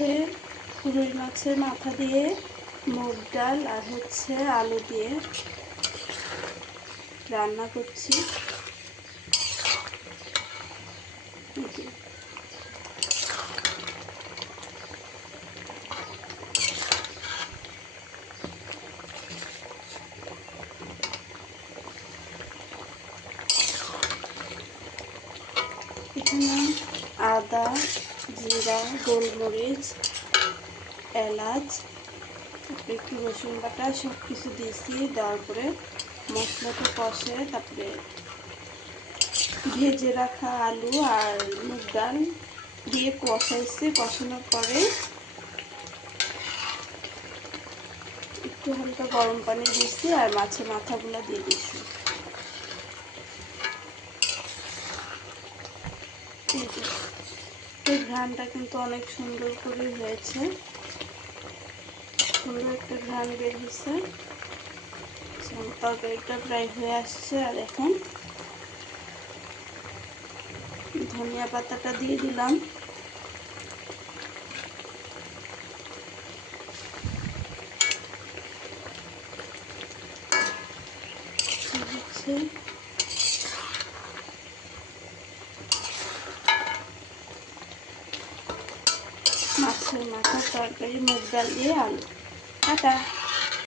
রুই মাছের মাথা দিয়ে মুগ ডাল আর আলু দিয়ে রান্না করছি। এখানে আদা, জিরা, গোলমরিচ, এলাচ, একটু রসুন বাটা সব কিছু দিয়েছি। দেওয়ার পরে মশলাটা কষে তারপরে ভেজে রাখা আলু আর মুগ ডাল দিয়ে কষাইছি। কষানোর পরে একটু হালকা গরম পানি দিয়েছি আর মাছের মাথাগুলো দিয়ে দিচ্ছি। এই ঘ্রাণটা কিন্তু অনেক সুন্দর করে হয়েছে, সুন্দর একটা ঘ্রাণ বের হয়েছে। তরকারিটা প্রায় হয়ে আসছে। আর এখন ধনিয়া পাতাটা দিয়ে দিলাম। মাছের মাথার তরকারি মুগ ডাল দিয়ে আলু। টাটা।